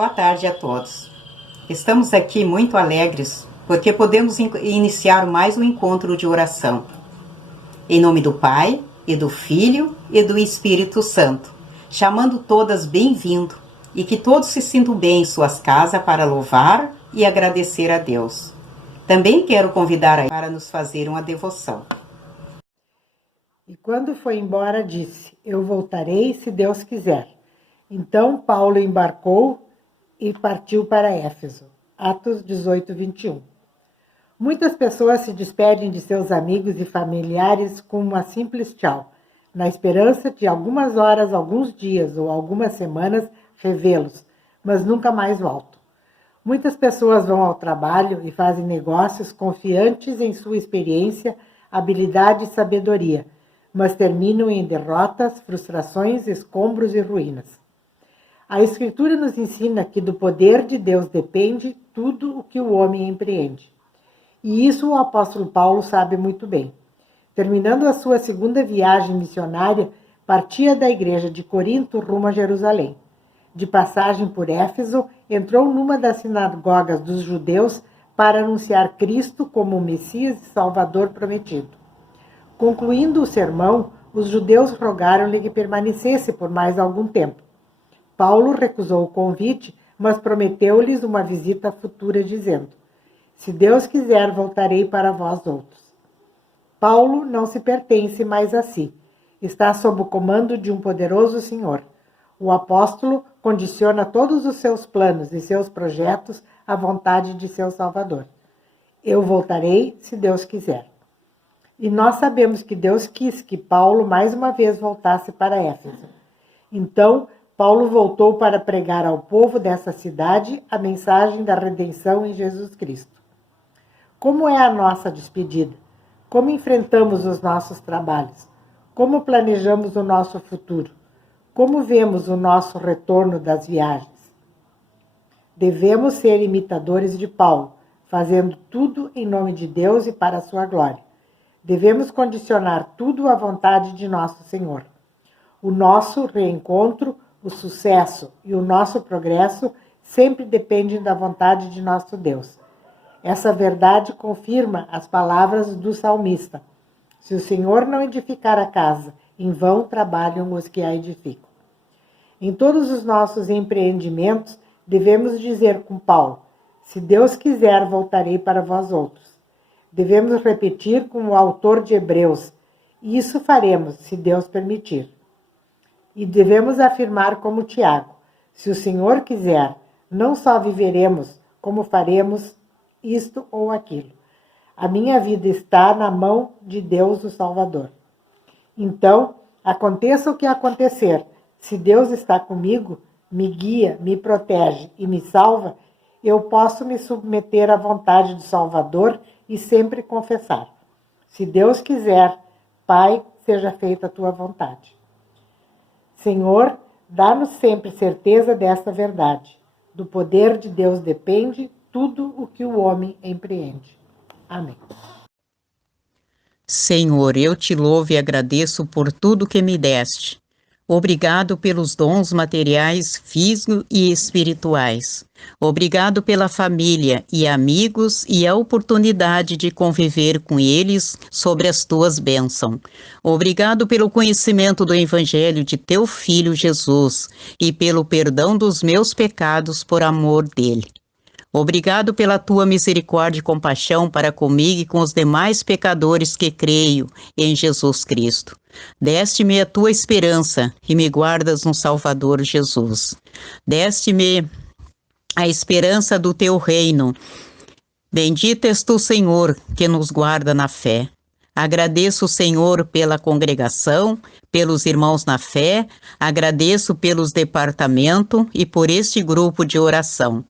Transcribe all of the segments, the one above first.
Boa tarde a todos. Estamos aqui muito alegres porque podemos iniciar mais um encontro de oração. Em nome do Pai, e do Filho e do Espírito Santo, chamando todas bem-vindo e que todos se sintam bem em suas casas para louvar e agradecer a Deus. Também quero convidar para nos fazer uma devoção. E quando foi embora, disse: Eu voltarei se Deus quiser. Então Paulo embarcou e partiu para Éfeso. Atos 18, 21. Muitas pessoas se despedem de seus amigos e familiares com uma simples tchau, na esperança de algumas horas, alguns dias ou algumas semanas revê-los, mas nunca mais voltam. Muitas pessoas vão ao trabalho e fazem negócios confiantes em sua experiência, habilidade e sabedoria, mas terminam em derrotas, frustrações, escombros e ruínas. A Escritura nos ensina que do poder de Deus depende tudo o que o homem empreende. E isso o apóstolo Paulo sabe muito bem. Terminando a sua segunda viagem missionária, partia da igreja de Corinto rumo a Jerusalém. De passagem por Éfeso, entrou numa das sinagogas dos judeus para anunciar Cristo como o Messias e Salvador prometido. Concluindo o sermão, os judeus rogaram-lhe que permanecesse por mais algum tempo. Paulo recusou o convite, mas prometeu-lhes uma visita futura, dizendo: Se Deus quiser, voltarei para vós outros. Paulo não se pertence mais a si. Está sob o comando de um poderoso Senhor. O apóstolo condiciona todos os seus planos e seus projetos à vontade de seu Salvador. Eu voltarei se Deus quiser. E nós sabemos que Deus quis que Paulo mais uma vez voltasse para Éfeso. Então, Paulo voltou para pregar ao povo dessa cidade a mensagem da redenção em Jesus Cristo. Como é a nossa despedida? Como enfrentamos os nossos trabalhos? Como planejamos o nosso futuro? Como vemos o nosso retorno das viagens? Devemos ser imitadores de Paulo, fazendo tudo em nome de Deus e para a sua glória. Devemos condicionar tudo à vontade de nosso Senhor. O nosso reencontro, o sucesso e o nosso progresso sempre dependem da vontade de nosso Deus. Essa verdade confirma as palavras do salmista: Se o Senhor não edificar a casa, em vão trabalham os que a edificam. Em todos os nossos empreendimentos, devemos dizer com Paulo: Se Deus quiser, voltarei para vós outros. Devemos repetir com o autor de Hebreus: Isso faremos, se Deus permitir. E devemos afirmar como Tiago: Se o Senhor quiser, não só viveremos, como faremos isto ou aquilo. A minha vida está na mão de Deus, o Salvador. Então, aconteça o que acontecer, se Deus está comigo, me guia, me protege e me salva, eu posso me submeter à vontade do Salvador e sempre confessar: Se Deus quiser, Pai, seja feita a tua vontade. Senhor, dá-nos sempre certeza desta verdade. Do poder de Deus depende tudo o que o homem empreende. Amém. Senhor, eu te louvo e agradeço por tudo que me deste. Obrigado pelos dons materiais, físicos e espirituais. Obrigado pela família e amigos e a oportunidade de conviver com eles sobre as tuas bênçãos. Obrigado pelo conhecimento do Evangelho de teu Filho Jesus e pelo perdão dos meus pecados por amor dele. Obrigado pela tua misericórdia e compaixão para comigo e com os demais pecadores que creio em Jesus Cristo. Deste-me a tua esperança e me guardas no Salvador Jesus. Deste-me a esperança do teu reino. Bendito és tu, Senhor, que nos guarda na fé. Agradeço, Senhor, pela congregação, pelos irmãos na fé, agradeço pelos departamentos e por este grupo de oração.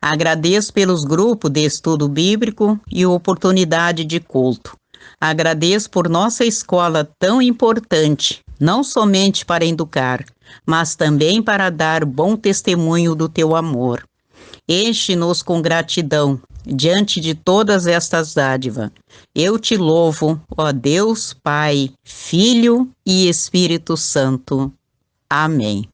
Agradeço pelos grupos de estudo bíblico e oportunidade de culto. Agradeço por nossa escola tão importante, não somente para educar, mas também para dar bom testemunho do teu amor. Enche-nos com gratidão diante de todas estas dádivas. Eu te louvo, ó Deus, Pai, Filho e Espírito Santo. Amém.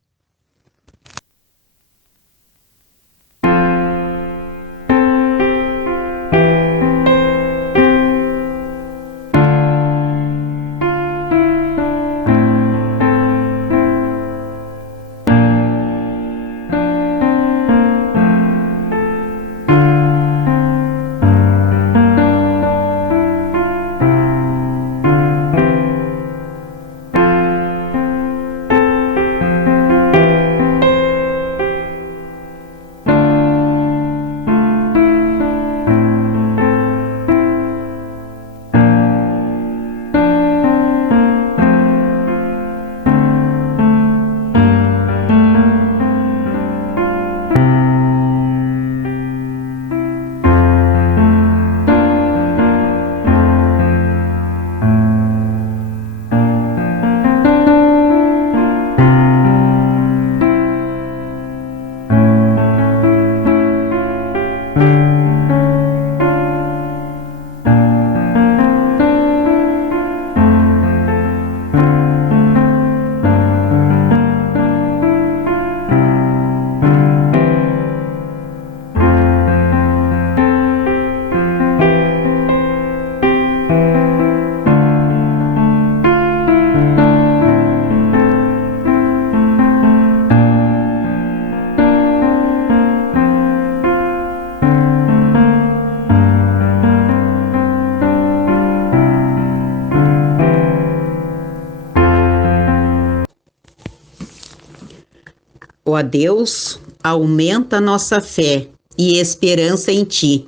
Ó Deus, aumenta nossa fé e esperança em Ti,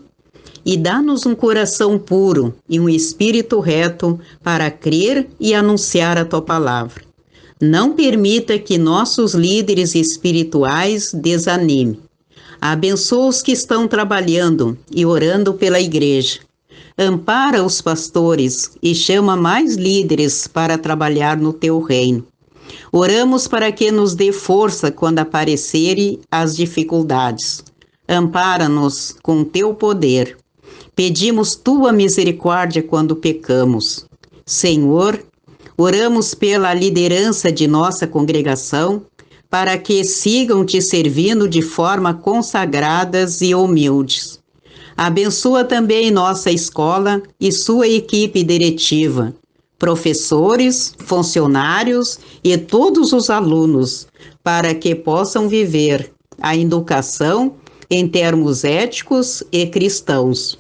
e dá-nos um coração puro e um espírito reto para crer e anunciar a Tua palavra. Não permita que nossos líderes espirituais desanimem. Abençoa os que estão trabalhando e orando pela igreja. Ampara os pastores e chama mais líderes para trabalhar no Teu reino. Oramos para que nos dê força quando aparecerem as dificuldades. Ampara-nos com Teu poder. Pedimos Tua misericórdia quando pecamos. Senhor, oramos pela liderança de nossa congregação, para que sigam Te servindo de forma consagradas e humildes. Abençoa também nossa escola e sua equipe diretiva, professores, funcionários e todos os alunos, para que possam viver a educação em termos éticos e cristãos.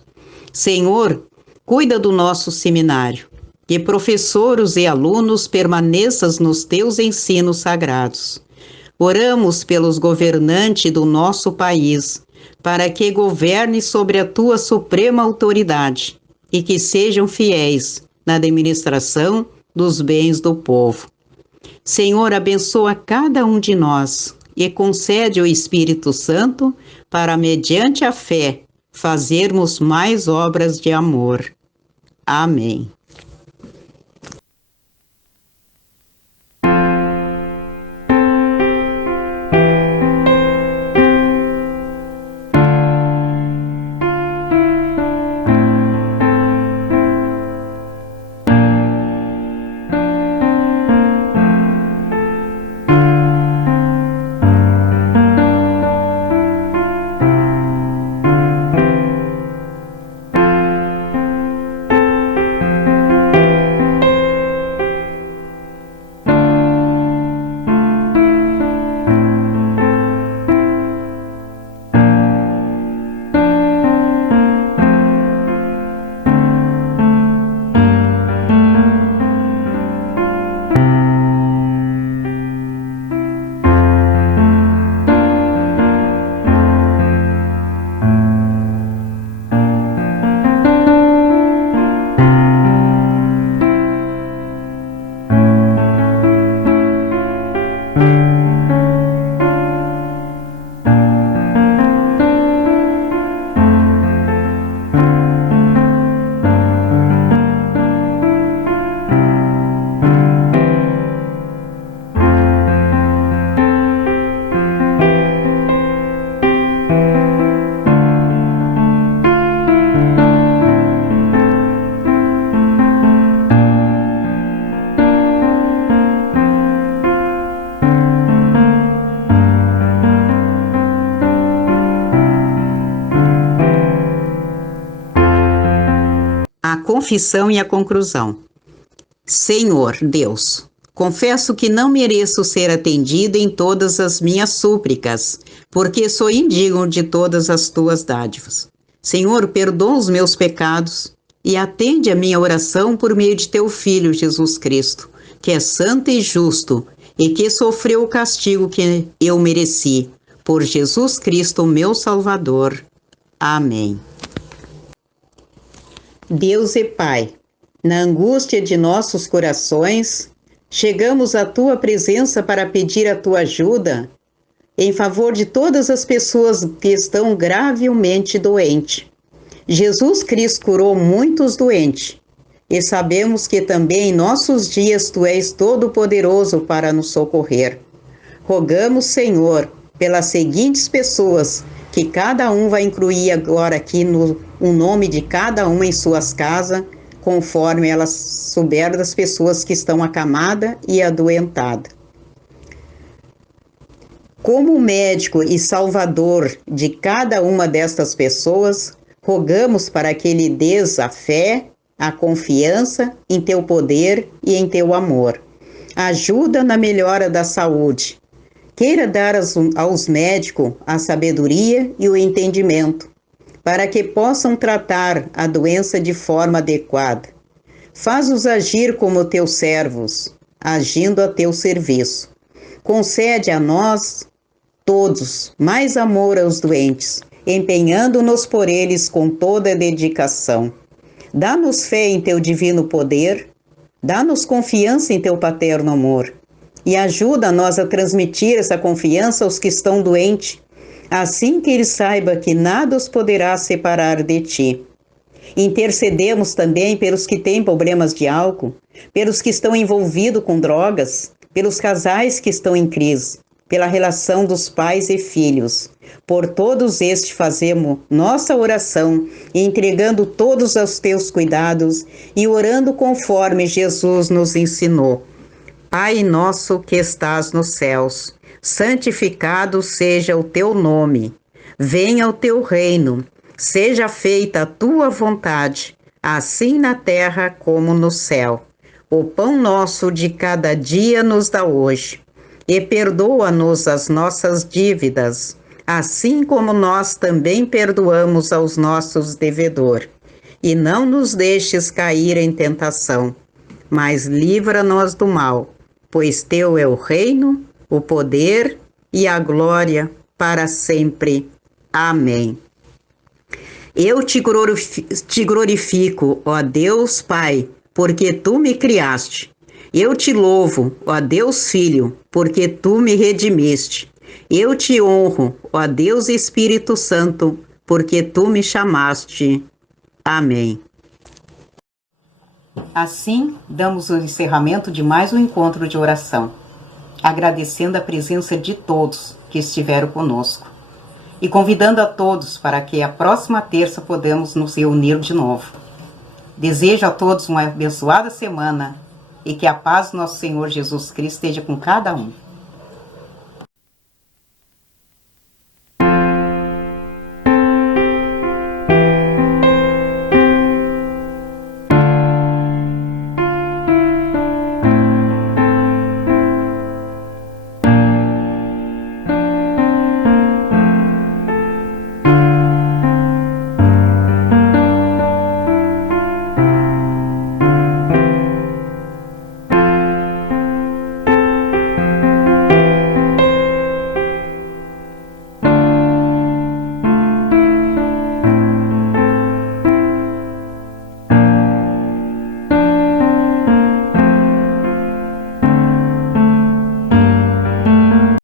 Senhor, cuida do nosso seminário, que professores e alunos permaneçam nos Teus ensinos sagrados. Oramos pelos governantes do nosso país, para que governe sobre a Tua suprema autoridade e que sejam fiéis na administração dos bens do povo. Senhor, abençoa cada um de nós e concede o Espírito Santo para, mediante a fé, fazermos mais obras de amor. Amém. A confissão e a conclusão. Senhor Deus, confesso que não mereço ser atendido em todas as minhas súplicas, porque sou indigno de todas as Tuas dádivas. Senhor, perdoa os meus pecados e atende a minha oração por meio de Teu Filho Jesus Cristo, que é santo e justo e que sofreu o castigo que eu mereci, por Jesus Cristo, meu Salvador. Amém. Deus e Pai, na angústia de nossos corações, chegamos à Tua presença para pedir a Tua ajuda em favor de todas as pessoas que estão gravemente doentes. Jesus Cristo curou muitos doentes, e sabemos que também em nossos dias Tu és todo-poderoso para nos socorrer. Rogamos, Senhor, pelas seguintes pessoas, que cada um vai incluir agora aqui o nome de cada uma em suas casas, conforme elas souberam das pessoas que estão acamadas e adoentadas. Como médico e salvador de cada uma destas pessoas, rogamos para que Ele dês a fé, a confiança em Teu poder e em Teu amor. Ajuda na melhora da saúde. Queira dar aos médicos a sabedoria e o entendimento, para que possam tratar a doença de forma adequada. Faz-os agir como Teus servos, agindo a Teu serviço. Concede a nós, todos, mais amor aos doentes, empenhando-nos por eles com toda a dedicação. Dá-nos fé em Teu divino poder, dá-nos confiança em Teu paterno amor, e ajuda nós a transmitir essa confiança aos que estão doentes, assim que eles saibam que nada os poderá separar de Ti. Intercedemos também pelos que têm problemas de álcool, pelos que estão envolvidos com drogas, pelos casais que estão em crise, pela relação dos pais e filhos. Por todos estes fazemos nossa oração, entregando todos aos Teus cuidados e orando conforme Jesus nos ensinou. Pai nosso que estás nos céus, santificado seja o Teu nome. Venha o Teu reino, seja feita a Tua vontade, assim na terra como no céu. O pão nosso de cada dia nos dá hoje, e perdoa-nos as nossas dívidas, assim como nós também perdoamos aos nossos devedores. E não nos deixes cair em tentação, mas livra-nos do mal, pois Teu é o reino, o poder e a glória para sempre. Amém. Eu te glorifico, ó Deus Pai, porque Tu me criaste. Eu te louvo, ó Deus Filho, porque Tu me redimiste. Eu te honro, ó Deus Espírito Santo, porque Tu me chamaste. Amém. Assim, damos o encerramento de mais um encontro de oração, agradecendo a presença de todos que estiveram conosco e convidando a todos para que a próxima terça podamos nos reunir de novo. Desejo a todos uma abençoada semana e que a paz do nosso Senhor Jesus Cristo esteja com cada um.